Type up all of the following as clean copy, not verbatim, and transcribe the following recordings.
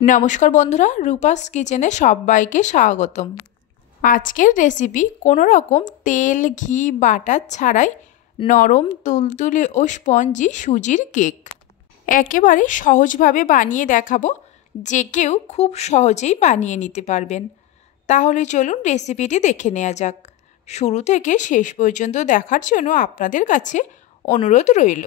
নমস্কার বন্ধুরা, রূপাস কিচেনে সবাইকে স্বাগতম। আজকের রেসিপি কোনো রকম তেল ঘি বাটার ছাড়াই নরম তুলতুলে ও স্পঞ্জি সুজির কেক একেবারে সহজভাবে বানিয়ে দেখাবো, যে কেউ খুব সহজেই বানিয়ে নিতে পারবেন। তাহলে চলুন রেসিপিটি দেখে নেওয়া যাক। শুরু থেকে শেষ পর্যন্ত দেখার জন্য আপনাদের কাছে অনুরোধ রইল।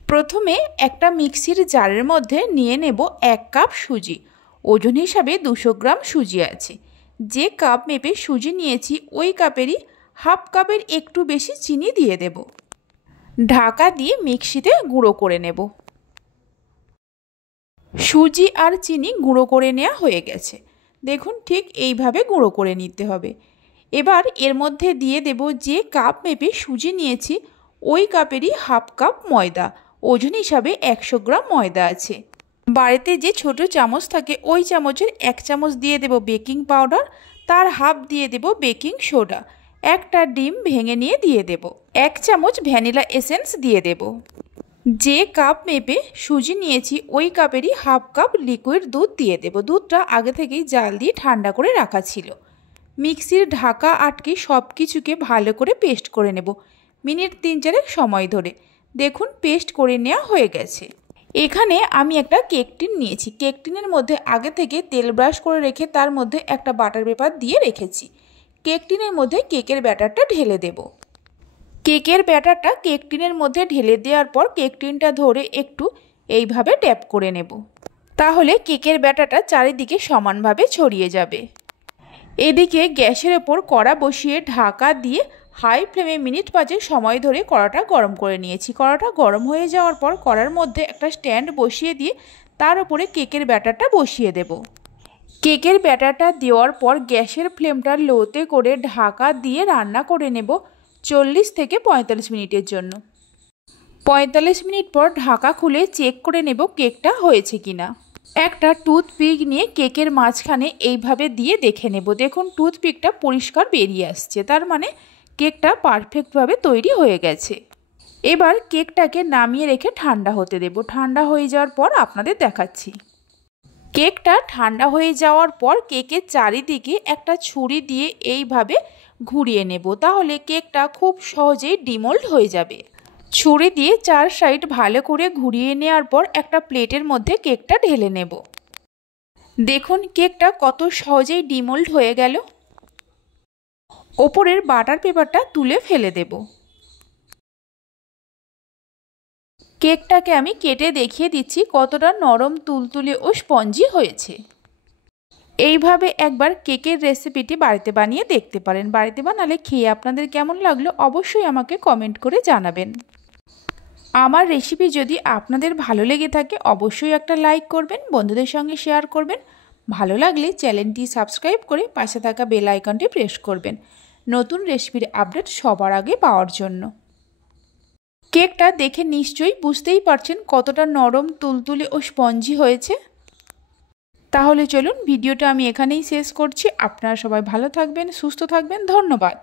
প্রথমে একটা মিক্সির জারের মধ্যে নিয়ে নেব 1 কাপ সুজি। ওজন হিসাবে 200 গ্রাম সুজি আছে। যে কাপ মেপে সুজি নিয়েছি ওই কাপেরই হাফ কাপের একটু বেশি চিনি দিয়ে দেব। ঢাকা দিয়ে মিক্সিতে গুঁড়ো করে নেব। সুজি আর চিনি গুঁড়ো করে নেওয়া হয়ে গেছে। দেখুন, ঠিক এইভাবে গুঁড়ো করে নিতে হবে। এবার এর মধ্যে দিয়ে দেব যে কাপ মেপে সুজি নিয়েছি ওই কাপেরই হাফ কাপ ময়দা। ওজন হিসাবে 100 গ্রাম ময়দা আছে। বাড়িতে যে ছোট চামচ থাকে ওই চামচের 1 চামচ দিয়ে দেব বেকিং পাউডার, তার হাফ দিয়ে দেব বেকিং সোডা। একটা ডিম ভেঙে নিয়ে দিয়ে দেব। 1 চামচ ভ্যানিলা এসেন্স দিয়ে দেব। যে কাপ মেপে সুজি নিয়েছি ওই কাপেরই হাফ কাপ লিকুইড দুধ দিয়ে দেব। দুধটা আগে থেকেই জাল দিয়ে ঠান্ডা করে রাখা ছিল। মিক্সির ঢাকা আটকে সব কিছুকে ভালো করে পেস্ট করে নেব, মিনিট 3-4 সময় ধরে। দেখুন, পেস্ট করে নেওয়া হয়ে গেছে। এখানে আমি একটা কেক টিন নিয়েছি। কেক টিনের মধ্যে আগে থেকে তেল ব্রাশ করে রেখে তার মধ্যে একটা বাটার পেপার দিয়ে রেখেছি। কেক টিনের মধ্যে কেকের ব্যাটারটা ঢেলে দেব। কেকের ব্যাটারটা কেক টিনের মধ্যে ঢেলে দেওয়ার পর কেক টিনটা ধরে একটু এইভাবে ট্যাপ করে নেব। তাহলে কেকের ব্যাটারটা চারিদিকে সমানভাবে ছড়িয়ে যাবে। এদিকে গ্যাসের ওপর কড়া বসিয়ে ঢাকা দিয়ে হাই ফ্লেমে মিনিট 5 সময় ধরে কড়াটা গরম করে নিয়েছি। কড়াটা গরম হয়ে যাওয়ার পর কড়ার মধ্যে একটা স্ট্যান্ড বসিয়ে দিয়ে তার উপরে কেকের ব্যাটারটা বসিয়ে দেব। কেকের ব্যাটারটা দেওয়ার পর গ্যাসের ফ্লেমটা লোতে করে ঢাকা দিয়ে রান্না করে নেব 40 থেকে 45 মিনিটের জন্য। 45 মিনিট পর ঢাকা খুলে চেক করে নেব কেকটা হয়েছে কিনা। একটা টুথপিক নিয়ে কেকের মাঝখানে এইভাবে দিয়ে দেখে নেব। দেখুন, টুথপিকটা পরিষ্কার বেরিয়ে আসছে, তার মানে কেকটা পারফেক্টভাবে তৈরি হয়ে গেছে। এবার কেকটাকে নামিয়ে রেখে ঠান্ডা হতে দেব। ঠান্ডা হয়ে যাওয়ার পর আপনাদের দেখাচ্ছি। কেকটা ঠান্ডা হয়ে যাওয়ার পর কেকের চারিদিকে একটা ছুরি দিয়ে এইভাবে ঘুরিয়ে নেব, তাহলে কেকটা খুব সহজেই ডিমোল্ড হয়ে যাবে। ছুরি দিয়ে 4 সাইড ভালো করে ঘুরিয়ে নেওয়ার পর একটা প্লেটের মধ্যে কেকটা ঢেলে নেব। দেখুন, কেকটা কত সহজেই ডিমোল্ড হয়ে গেল। ওপরের বাটার পেপারটা তুলে ফেলে দেব। কেকটাকে আমি কেটে দেখিয়ে দিচ্ছি কতটা নরম তুলতুলে ও স্পঞ্জি হয়েছে। এইভাবে একবার কেকের রেসিপিটি বাড়িতে বানিয়ে দেখতে পারেন। বাড়িতে বানালে খেয়ে আপনাদের কেমন লাগলো অবশ্যই আমাকে কমেন্ট করে জানাবেন। আমার রেসিপি যদি আপনাদের ভালো লেগে থাকে অবশ্যই একটা লাইক করবেন, বন্ধুদের সঙ্গে শেয়ার করবেন। ভালো লাগলে চ্যানেলটি সাবস্ক্রাইব করে পাশে থাকা বেল আইকনটি প্রেস করবেন নতুন রেসিপির আপডেট সবার আগে পাওয়ার জন্য। কেকটা দেখে নিশ্চয়ই বুঝতেই পারছেন কতটা নরম তুলতুলে ও স্পঞ্জি হয়েছে। তাহলে চলুন ভিডিওটা আমি এখানেই শেষ করছি। আপনারা সবাই ভালো থাকবেন, সুস্থ থাকবেন। ধন্যবাদ।